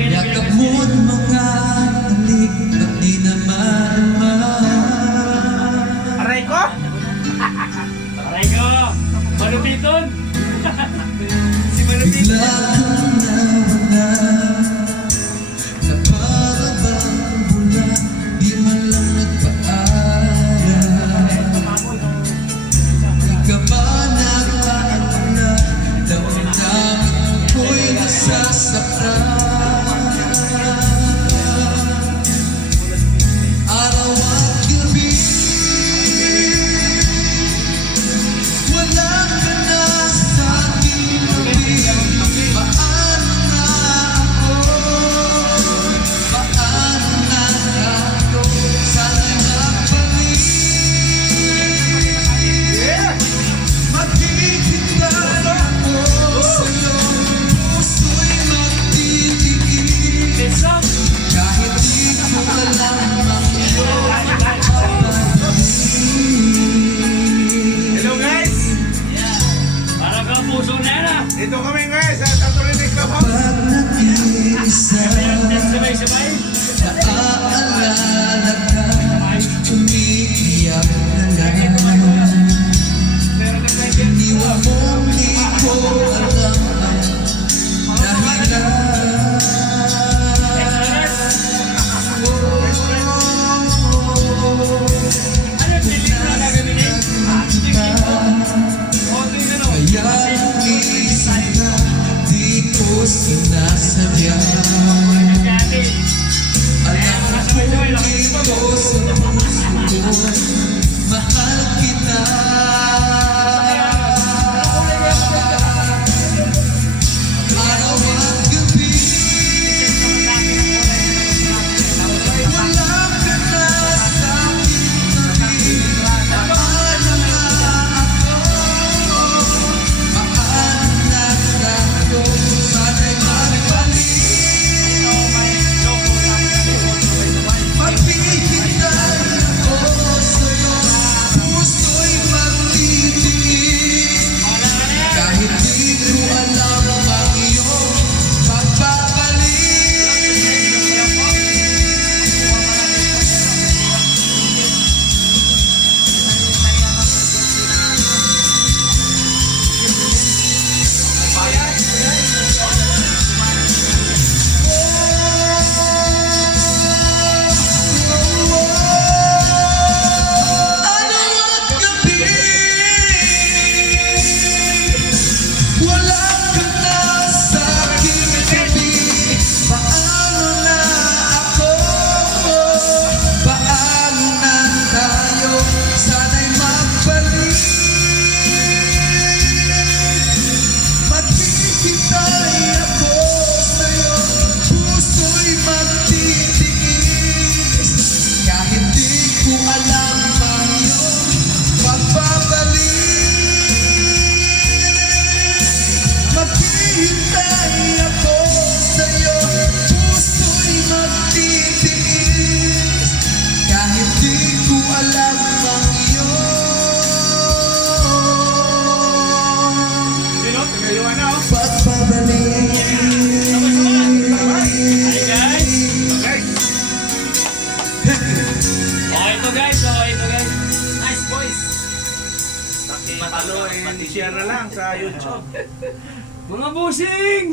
Yakap mo't mga halik, ba't di naman Aray ko! Aray ko! Malupiton! Si Malupiton! bigla kang nawala, na para bang bula, di man lang nagpaalam. Di ka ba nagpaalala, damdamin ko'y nasasaktan. Araw at gabi, wala ka na sa aking tabi. Paano na ako? Paano na tayo? Sana'y magbalik. Maghihintay ako sa'yo, puso'y magtitiis. Kahit di ko alam ang iyong Hello guys! Para ka puso na yan ah! Dito kami guys sa Tatolinik Clubhouse. pag nag-iisa. Sabay-sabay! Naaalala ka, umiiyak ka lang. Iniwan mong di ko alam ang dahilan. Ano yung pelikula na gamitin? Kaya minsan na di ko sinasadya. Alam ko dito sa puso ko, mahal kita. Araw at gabi, wala ka na sa aking tabi. Paano na ako? Paano na tayo? Sana'y magbalik. Maghihintay ako sa'yo, puso'y magtitiis. Kahit di ko alam ang iyong pagbabalik. Araw at gabi, wala ka na sa aking tabi. Paano na ako? Paano na tayo? Sana'y magbalik. Maghihintay ako sa'yo, puso'y magtitiis. Kahit di ko alam ang iyong pagbabalik. Maghihintay ako sa'yo, puso'y magtitiis. Kahit di ko alam ang iyong Tagaliwan na oh. pagbabalik. Hi guys! Guys, Okay ito guys! Okay ito guys! Nice boys! matalo eh, share na lang sa YouTube. Mga busing!